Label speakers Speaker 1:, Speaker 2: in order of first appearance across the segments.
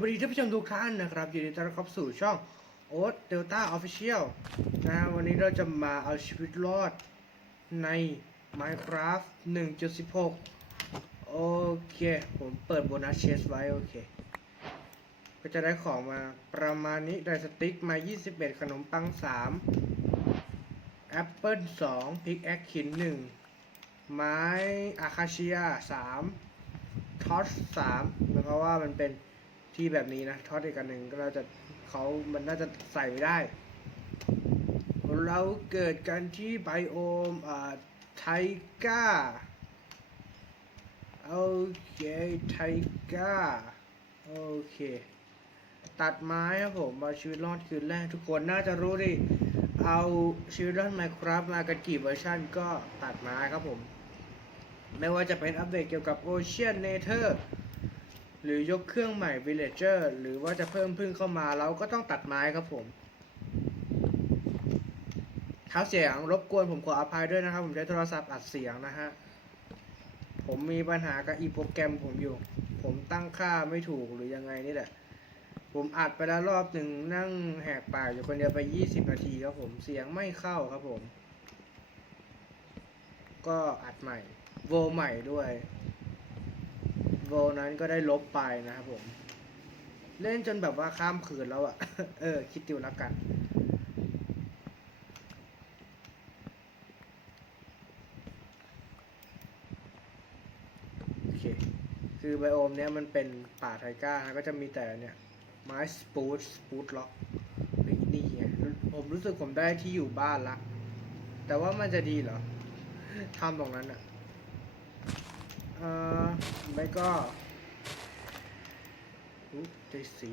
Speaker 1: วัสดีท่านผู้ชมทุกท่านนะครับยินดีต้อนรับสู่ช่องโอ๊ตเดลต้าออฟฟิเชียลนะวันนี้เราจะมาเอาชีวิตรอดใน Minecraft 1.16 โอเค ผมเปิดโบนัสเชสไว้ โอเค ก็จะได้ของมาประมาณนี้ ได้สติ๊กมา 21 ขนมปัง 3 แอปเปิล2พิกแอคขิน 1 ไม้อาคาเชีย 3ทอตสามเพราะว่ามันเป็น ที่แบบนี้นะท็อตอีกอันหนึ่งก็น่าจะเขามันน่าจะใส่ไม่ได้ เราเกิดกันที่ไบโอมอ่าไทก้าโอเคไทก้าโอเค ตัดไม้ครับผมมาชีวิตรอดคืนแรกทุกคนน่าจะรู้ดิเอาชีวิตรอดไมครับมากันกี่เวอร์ชันก็ตัดไม้ครับผม ไม่ว่าจะเป็นอัปเดตเกี่ยวกับ Ocean Nether หรือยกเครื่องใหม่ Villager หรือว่าจะเพิ่มพึ่งเข้ามาเราก็ต้องตัดไม้ครับผมเท้าเสียงรบกวนผมขออภัยด้วยนะครับ ผมใช้โทรศัพท์อัดเสียงนะฮะ ผมมีปัญหากับอีโปรแกรมผมอยู่ ผมตั้งค่าไม่ถูกหรือยังไงนี่แหละ ผมอัดไปแล้วรอบหนึ่งนั่งแหกปากอยู่คนเดียวไป 20 นาทีครับผมเสียงไม่เข้าครับผม ก็อัดใหม่ โวใหม่ด้วย โวนั้นก็ได้ลบไปนะครับผม เล่นจนแบบว่าข้ามคืนแล้วอะเออ คิดดูแล้วกันโอเคคือไบโอมเนี้ยมันเป็นป่าไทก้านะก็จะมีแต่เนี่ยไม้สปูตสปูตล็อกนี่ไงผมรู้สึกผมได้ที่อยู่บ้านละ แต่ว่ามันจะดีเหรอทำตรงนั้นอะ เอ่อไม่ก็ใจสี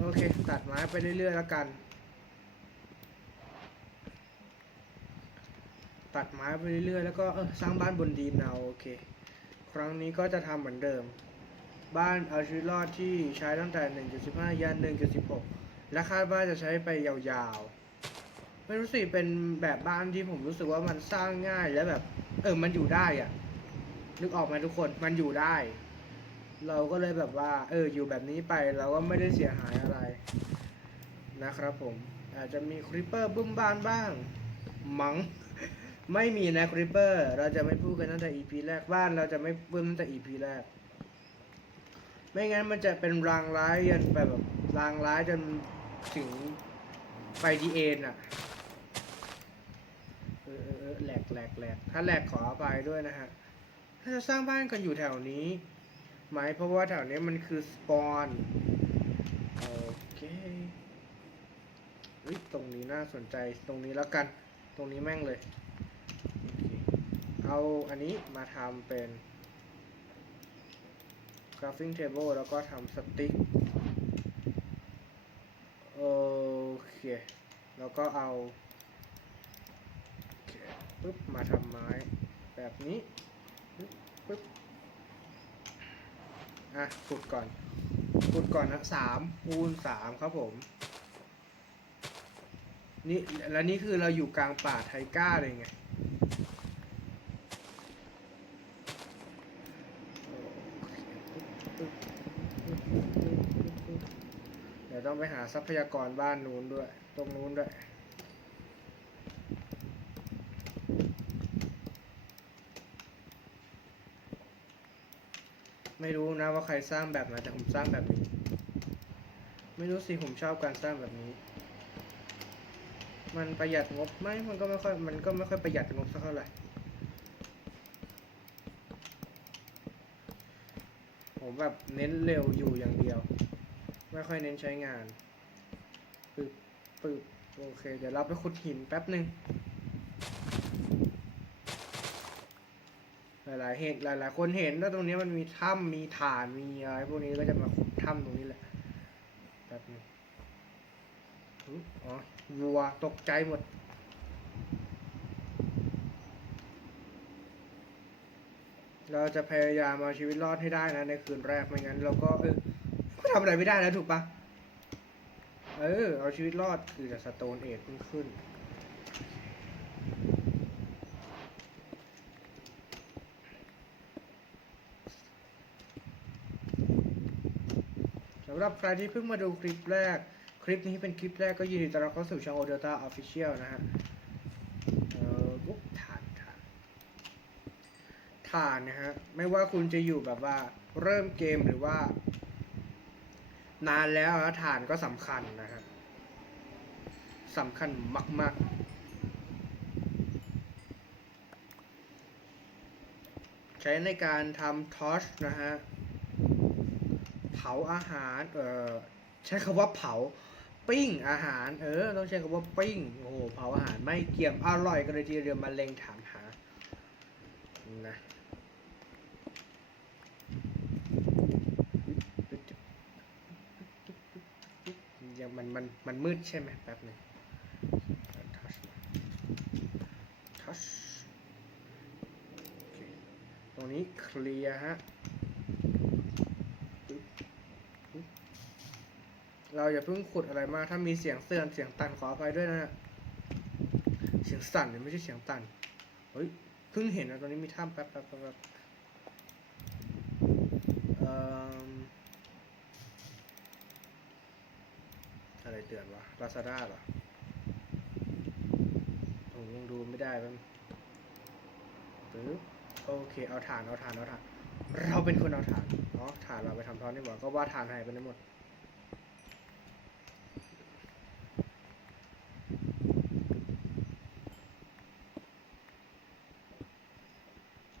Speaker 1: โอเค ตัดไม้ไปเรื่อยๆแล้วกัน ตัดไม้ไปเรื่อยๆแล้วก็สร้างบ้านบนดินเอาโอเค ครั้งนี้ก็จะทำเหมือนเดิม บ้านเอาชีวิตรอดที่ใช้ตั้งแต่ 1.15 ยัน 1.16 และคาดว่าจะใช้ไปยาวๆ ไม่รู้สิเป็นแบบบ้านที่ผมรู้สึกว่ามันสร้างง่ายและแบบ เออมันอยู่ได้อะนึกออกไหมทุกคนมันอยู่ได้ เราก็เลยแบบว่า เออ อยู่แบบนี้ไปเราก็ไม่ได้เสียหายอะไร นะครับ ผมอาจจะมีคริปเปอร์บึ้มบ้านบ้าง มัง้งไม่มีนะคริปเปอร์ เราจะไม่พูดกันตั้งแต่ EP แรกบ้าน เราจะไม่บึ้มตั้งแต่ EP แรก ไม่งั้นมันจะเป็นรางร้ายยันไปแบบรางร้ายจนถึงไปดีเอ็นอะ อเออแหลกแหลกแหลกถ้าแหลกขออภัยด้วยนะฮะ ถ้าจะสร้างบ้านกันอยู่แถวนี้ไหมเพราะว่าแถวนี้มันคือสปอนโอเคเฮ้ยตรงนี้น่าสนใจตรงนี้แล้วกัน ตรงนี้แม่งเลย เอาอันนี้มาทำเป็น crafting table แล้วก็ทำสติ๊กโอเค แล้วก็เอา ปึ๊บมาทำไม้แบบนี้ปึ๊บปึ๊บอะขุดก่อนขุดก่อนนะสามคูณสามครับผมนี่แล้วนี่คือเราอยู่กลางป่าไทก้าเลยไงเดี๋ยวต้องไปหาทรัพยากรบ้านนู้นด้วย ตรงนู้นด้วย ไม่รู้นะว่าใครสร้างแบบไหนแต่ผมสร้างแบบนี้ ไม่รู้สิผมชอบการสร้างแบบนี้ มันประหยัดงบไหมมันก็ไม่ค่อยมันก็ไม่ค่อยประหยัดงบสักเท่าไหร่ผมแบบเน้นเร็วอยู่อย่างเดียว ไม่ค่อยเน้นใช้งานปึ๊บปึ๊บโอเค เดี๋ยวเราไปขุดหินแป๊บหนึ่ง ลายๆเหตุหลาย ๆ คนเห็นว่าตรงนี้มันมีถ้ำมีฐานมีอะไรพวกนี้ก็จะมาขุดถ้ำตรงนี้แหละแป๊บนึงอุ๊ยอ๋อวัวตกใจหมดเราจะพยายามเอาชีวิตรอดให้ได้นะในคืนแรกไม่งั้น เราก็เออก็ทำอะไรไม่ได้แล้วถูกปะเออ เอาชีวิตรอดคือจะสโตนเอทขึ้นขึ้น หรับใครที่เพิ่งมาดูคลิปแรก คลิปนี้เป็นคลิปแรกก็ยินดีต้อนรับเข้าสู่ช่อง o d e l t a Official นะฮะ เอ่ออุ๊บฐานฐานฐานนะฮะ ไม่ว่าคุณจะอยู่แบบว่าเริ่มเกมหรือว่า นานแล้วนะฐานก็สำคัญนะฮะสำคัญมากๆใช้ในการทำทอชนะฮะ ผาอาหาร เออใช้คำว่าเผาปิ้งอาหาร เออ ต้องใช้คำว่าปิ้ง โอ้โห เผาอาหารไม่เกี่ยม อร่อยกันเลยทีเดียวมาเล็งถามหา นะ ยังมันมันมันมืดใช่ไหมแป๊บหนึงทัชทัชตรงนี้เคลียร์ฮะ เราอย่าเพิ่งขุดอะไรมาก ถ้ามีเสียงเตือนเสียงตันขออภัยด้วยนะเสียงสั่นเนี่ยไม่ใช่เสียงตัน เฮ้ย เพิ่งเห็นนะตรงนี้มีถ้ำแป๊บแป๊บแป๊บแป๊บอะไรเตือนวะลาซาด้าเหรอ ผมยังดูไม่ได้แป๊บปึ๊บโอเค เอาฐาน เอาฐาน เอาฐาน เราเป็นคนเอาฐานอ๋อฐานเราไปทำทอนนี่หว่าก็ว่าฐานหายไปไหนหมด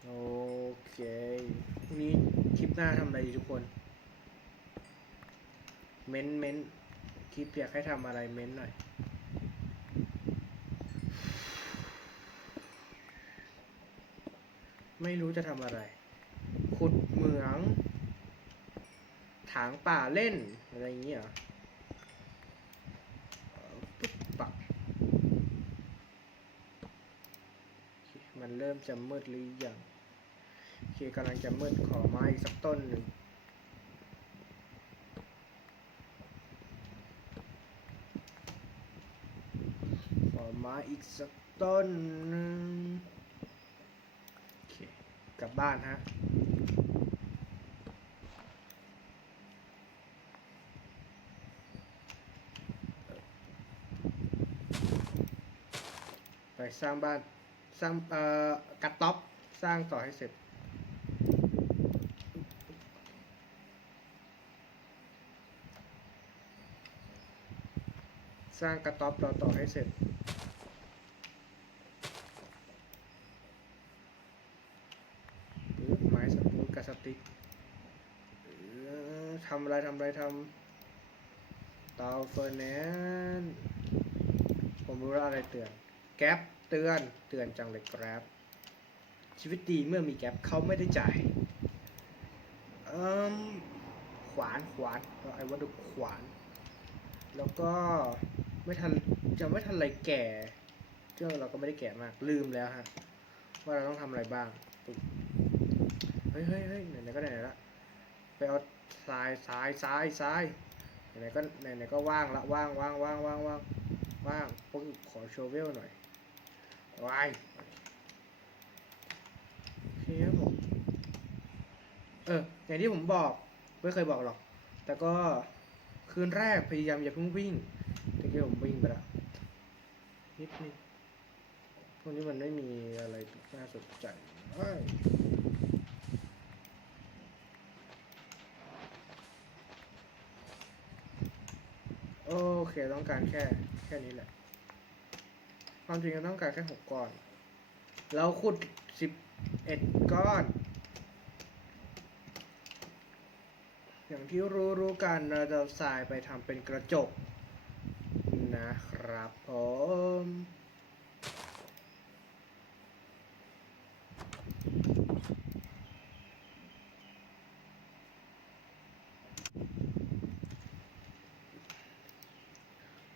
Speaker 1: โอเคพรุ่งนี้คลิป หน้าทำอะไรดีทุกคน เม้นเม้นคลิปอยากให้ทำอะไรเม้นหน่อยไม่รู้จะทำอะไร ขุดเหมือง ถางป่าเล่น อะไรอย่างเงี้ยเหรอเอ่อปุ๊บปัก มันเริ่มจะมืดหรือยัง โอเคกำลังจะมืดขอไม้อีกสักต้นหนึ่งขอไม้อีกสักต้นหนึ่งโอเคกลับบ้านฮะไปสร้างบ้านสร้างเอ่อกัดต๊อบสร้างต่อให้เสร็จ สร้างกระต๊อบต่อต่อให้เสร็จปึ๊บไม้สปูนกับสติกเอทำอะไรทำอะไรทำเตาเฟอร์แนนผมรู้แล้วอะไรเตือน แก๊ปเตือนเตือนจังเลยแกร็บชีวิตดีเมื่อมีแก๊ปเขาไม่ได้จ่ายเอ่มขวานขวานไอ้วัตถุขวาน แล้วก็ ไม่ทันจะไม่ทันไรแก่เรื่องเราก็ไม่ได้แก่มากลืมแล้วฮะ ว่าเราต้องทำอะไรบ้างเฮ้ยเฮ้ยเฮ้ยไหนๆก็ไหนๆละไปเอาทรายทรายทรายทรายไหนๆก็ไหนๆก็ว่างละว่างว่างว่างว่างว่างว่างปึ๊บขอโชว์เวลหน่อยวายโอเคครับผมเอออย่างที่ผมบอกไม่เคยบอกหรอก แต่ก็คืนแรกพยายามอย่าเพิ่งวิ่ง แต่กี้ผมวิ่งไปละนิดนึงพวกนี้มันไม่มีอะไรน่าสนใจเอ้ยโอเคต้องการแค่แค่นี้แหละ ความจริงเราต้องการแค่หกก้อน เราขุดสิบเอ็ดก้อน อย่างที่รู้รู้กันเราจะทรายไปทำเป็นกระจก นะครับผม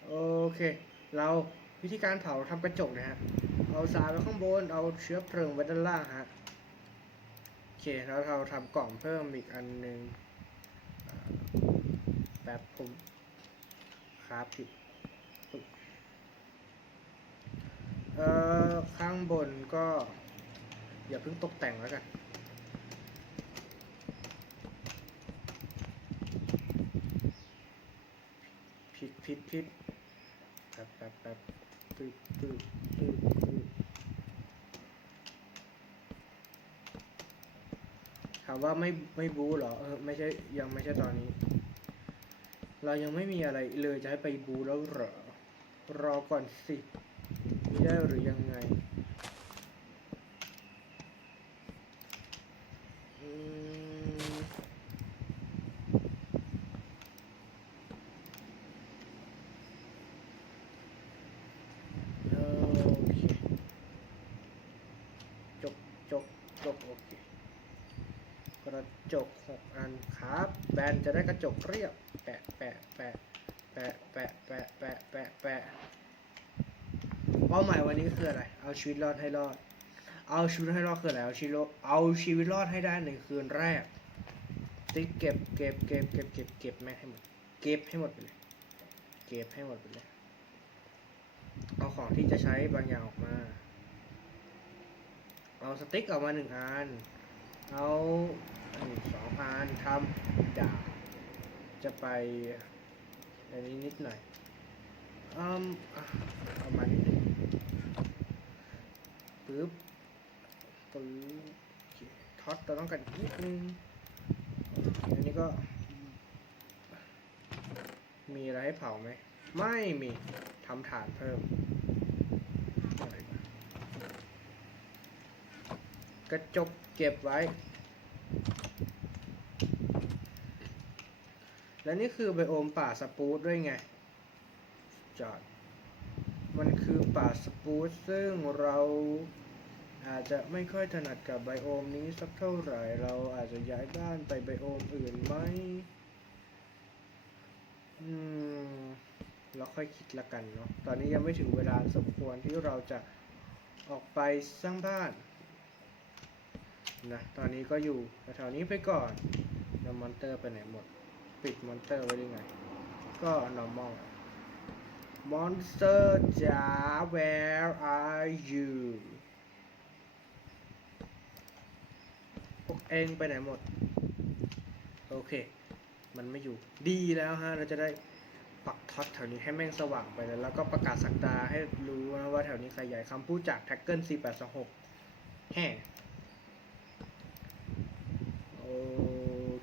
Speaker 1: โอเค เราวิธีการเผาทำกระจกนะฮะ เอาทรายไว้ข้างบน เอาเชื้อเพลิงไว้ด้านล่างฮะ โอเค แล้วเราทำกล่องเพิ่มอีกอันหนึ่งแบบผมครับผิดปึ๊บ เอ่อข้างบนก็ อย่าเพิ่งตกแต่งแล้วกัน ผิดแป๊บแป๊บแป๊บตึ๊บตึ๊บตึ๊บตึ๊บถามว่าไม่ไม่บูเหรอ เออไม่ใช่ยังไม่ใช่ตอนนี้ เรายังไม่มีอะไรเลยจะให้ไปบูแล้วเหรอ รอก่อนสิ ไม่ได้หรือยังไงอืมโอเคจบจบจบโอเค กระจกหกอันครับ แบนจะได้กระจกเรียบ เอาชีวิตรอดให้รอด เอาชีวิตให้รอดคืออะไรเอาชีวิตเอาชีวิตรอดให้ได้ในคืนแรก ติ๊กเก็บเก็บเก็บเก็บเก็บเก็บแม่ให้หมด เก็บให้หมดไปเลย เก็บให้หมดไปเลย เอาของที่จะใช้บางอย่างออกมา เอาสติ๊กออกมาหนึ่งอัน เอาอันสองอันทำดาบจะไปอันนี้นิดหน่อยอืมเอามานิดหนึง ปึ๊บปึ๊บท็อตเราต้องการอีกนิดนึงอันนี้ก็ มีอะไรให้เผาไหม ไม่มีทำฐานเพิ่ม กระจกเก็บไว้ และนี่คือไบโอมป่าสปูตด้วยไง จอด มันคือป่าสปูตซึ่งเราอาจจะไม่ค่อยถนัดกับไบโอมนี้สักเท่าไหร่ เราอาจจะย้ายบ้านไปไบโอมอื่นไหมอืมเราค่อยคิดละกันเนาะ ตอนนี้ยังไม่ถึงเวลาสมควรที่เราจะออกไปสร้างบ้านนะ ตอนนี้ก็อยู่แถวๆนี้ไปก่อนแล้วมอนเตอร์ไปไหนหมด ปิดมอนเตอร์ไว้ได้ไง ก็ normal มอนสเต อร์จ๋า where are you พวกเองไปไหนหมด โอเค มันไม่อยู่ ดีแล้วฮะ เราจะได้ปักท็อตแถวนี้ให้แม่งสว่างไปเลยแล้วก็ประกาศสักดาให้รู้นะว่าแถวนี้ใครใหญ่คำพูดจากแท็กเกิล4826แฮ่โอ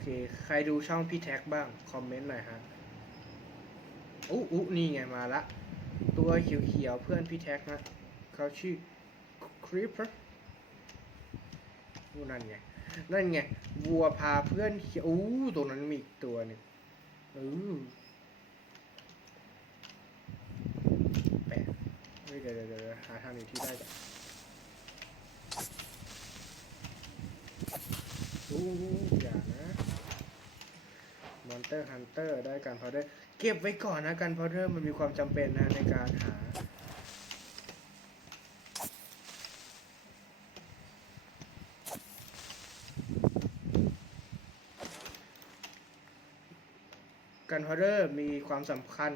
Speaker 1: เค ใครดูช่องพี่แท็กบ้าง คอมเมนต์หน่อยฮะ อู้อู้นี่ไงมาละ ตัวเขียวๆเพื่อนพี่แท็กนะเขาชื่อครีปเปอร์นั่นไง นั่นไง วัวพาเพื่อนเขียวอู้ตรงนั้นมีอีกตัวหนึ่งอือแปะเฮ้ยเดี๋ยวเดี๋ยวเดี๋ยวหาทางหนีที่ได้ก่อนอู้อย่านะ มอนเตอร์ฮันเตอร์ได้การพาวเดอร์ เก็บไว้ก่อนนะการพาวเดอร์มันมีความจำเป็นนะในการหากันพาวเดอร์มีความสำคัญ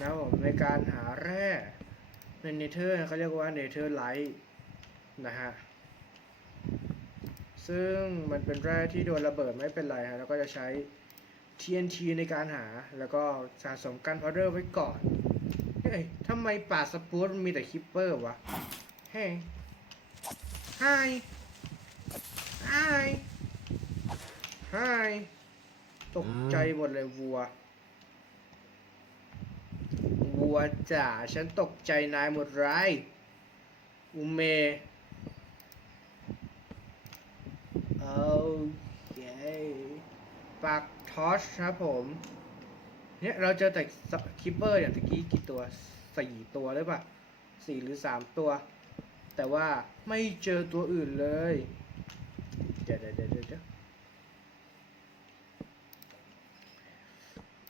Speaker 1: นะผมในการหาแร่ในเนเธอร์เขาเรียกว่าเนเธอร์ไลท์นะฮะซึ่งมันเป็นแร่ที่โดนระเบิดไม่เป็นไรฮะแล้วก็จะใช้ TNT ในการหาแล้วก็สะสมกันพาเดอร์ไว้ก่อน เฮ้ยทำไมป่าสปูตมีแต่คิปเปอร์วะ เฮ้ย Hi Hi Hi ตกใจหมดเลยวัว วัวจ๋าฉันตกใจนายหมดไรอุเมโอเคปัก ทอชครับผมเนี่ยเราเจอแต่คิปเปอร์อย่างตะกี้กี่ตัวสี่ตัวหรือเปล่าสี่หรือสามตัว แต่ว่าไม่เจอตัวอื่นเลย เดี๋ยวเดี๋ยวเดี๋ยว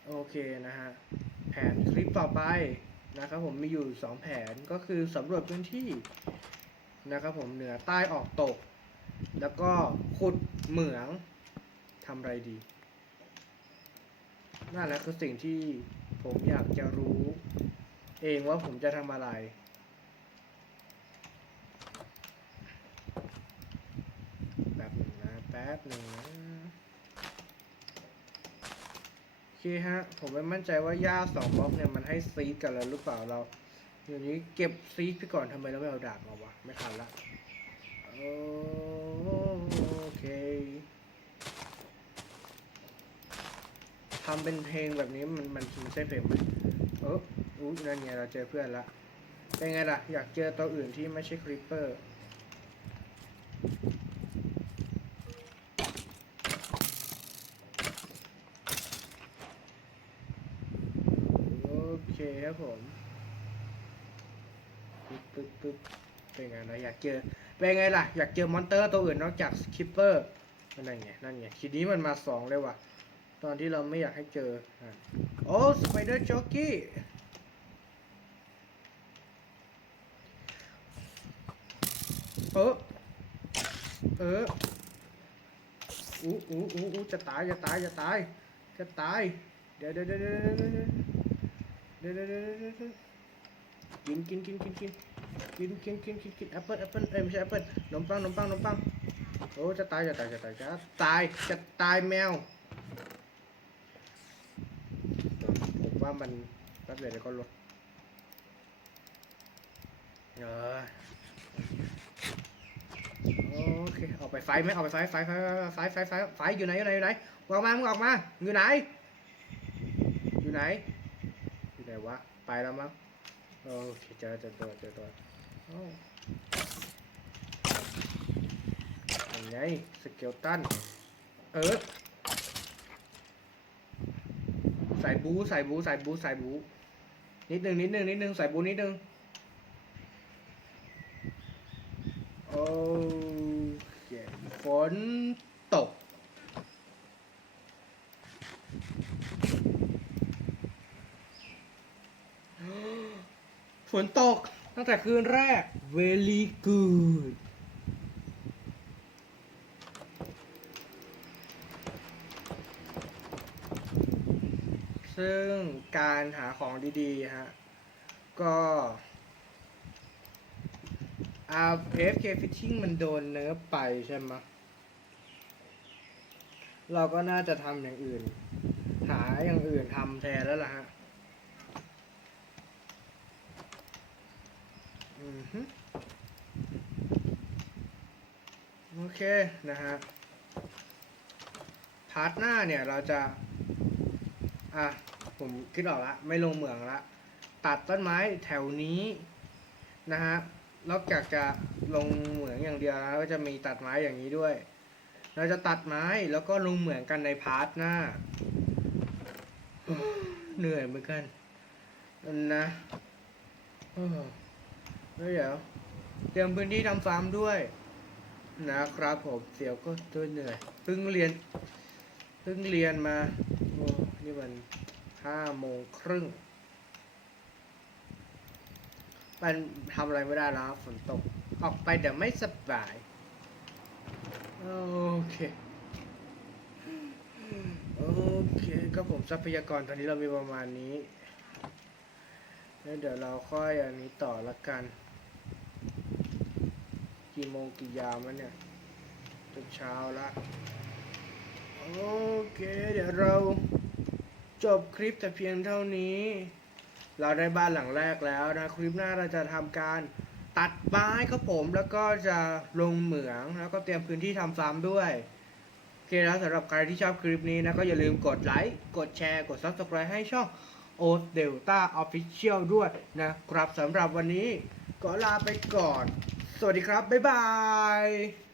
Speaker 1: โอเคนะฮะ แผนคลิปต่อไปนะครับผมมีอยู่ 2 แผนก็คือสำรวจพื้นที่นะครับผมเหนือใต้ออกตก แล้วก็ขุดเหมืองทำไรดี นั่นแหละคือสิ่งที่ผมอยากจะรู้ เองว่าผมจะทำอะไร แป๊บหนึ่งนะแป๊บหนึ่งนะเคฮะ ผมไม่มั่นใจว่าหญ้าสองบล็อกเนี่ยมันให้ซีดกันแล้วหรือเปล่าเราเดี๋ยวนี้เก็บซีดไปก่อนทำไมเราไม่เอาดาบมาวะ ไม่ทันละโอเค ทำเป็นเพลงแบบนี้มันมันมันใช่เพลงไหมเอออู้นั่นไงเราเจอเพื่อนละ เป็นไงล่ะ อยากเจอตัวอื่นที่ไม่ใช่คริปเปอร์โอเคครับผมปึ๊บปึ๊บปึ๊บเป็นไงล่ะอยากเจอ เป็นไงล่ะ อยากเจอมอนเตอร์ตัวอื่นนอกจากสคิปเปอร์นั่นไง นั่นไง ทีนี้มันมาสองเลยว่ะ ตอนที่เราไม่อยากให้เจออะโอ้สไปเดอร์จ็อกกี้ เออ เอออู้อู้อู้อู้จะตาย จะตาย จะตาย จะตาย เดี๋ยวเดี๋ยวเดี๋ยวเดี๋ยวเดี๋ยวเดี๋ยวเดี๋ยวเดี๋ยวเดี๋ยวเดี๋ยวกินกินกินกินกินกินกินกินกินกินแอปเปิ้ลแอปเปิ้ลเอ้ยไม่ใช่แอปเปิ้ลขนมปังขนมปังขนมปัง โอ้ จะตาย จะตาย จะตาย จะตาย จะตายแมวผม ว่ามันแป๊บเดียวเดี๋ยวก็ลดเออโอเคเอาไปไฟไหมเอาไปไฟไฟไฟไฟไฟไฟไฟอยู่ไหนอยู่ไหนอยู่ไหนออกมามึงออกมาอยู่ไหน อยู่ไหนอยู่ไหนวะไปแล้วมั้งโอเคเจอเจอตัวเจอตัวโอ้ยังไงสเกลตันเออ ใส่บูใส่บูใส่บูใส่บูนิดหนึ่งนิดหนึ่งนิดหนึ่งใส่บูนิดหนึ่งโอเคฝนตก ฝนตกตั้งแต่คืนแรก very good ซึ่งการหาของดีๆฮะก็อา FK Fishing มันโดนเนิร์ฟไปใช่ไหมเราก็น่าจะทำอย่างอื่น หาอย่างอื่นทำแทนแล้วล่ะฮะอือฮึโอเคนะฮะ พาร์ทหน้าเนี่ยเราจะ อะผมคิดออกละไม่ลงเหมืองละตัดต้นไม้แถวนี้นะฮะนอกจากจะลงเหมืองอย่างเดียวแล้วก็จะมีตัดไม้อย่างนี้ด้วย เราจะตัดไม้แล้วก็ลงเหมืองกันในพาร์ทหน้า เหนื่อยเหมือนกันนะแล้วเดี๋ยวเตรียมพื้นที่ทำฟาร์มด้วย นะครับผมเสียวก็ตัวเหนื่อยเพิ่งเรียนเพิ่งเรียนมา นี่มันห้าโมงครึ่ง มันทำอะไรไม่ได้แล้วฝนตก ออกไปเดี๋ยวไม่สบาย โอเค โอเคก็ผมทรัพยากรตอนนี้เรามีประมาณนี้ แล้วเดี๋ยวเราค่อยอันนี้ต่อละกัน กี่โมงกี่ยามแล้วเนี่ยจนเช้าละ โอเค เดี๋ยวเราจบคลิปแต่เพียงเท่านี้ เราได้บ้านหลังแรกแล้วนะ คลิปหน้าเราจะทำการตัดไม้ครับผม แล้วก็จะลงเหมือง แล้วก็เตรียมพื้นที่ทำฟาร์มด้วยโอเคแล้วสำหรับใครที่ชอบคลิปนี้นะ ก็อย่าลืมกดไลค์ กดแชร์ กด Subscribe ให้ช่องโอ d เดลต้าออฟฟิเชียลด้วยนะครับสำหรับวันนี้ก็ลาไปก่อน สวัสดีครับ บ๊ายบาย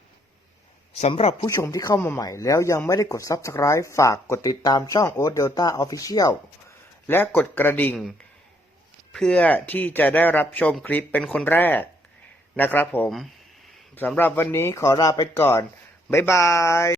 Speaker 2: สำหรับผู้ชมที่เข้ามาใหม่แล้วยังไม่ได้กด Subscribe ฝากกดติดตามช่อง o Delta Official และกดกระดิ่ง เพื่อที่จะได้รับชมคลิปเป็นคนแรกนะครับผม สำหรับวันนี้ขอลาไปก่อน บ๊ายบาย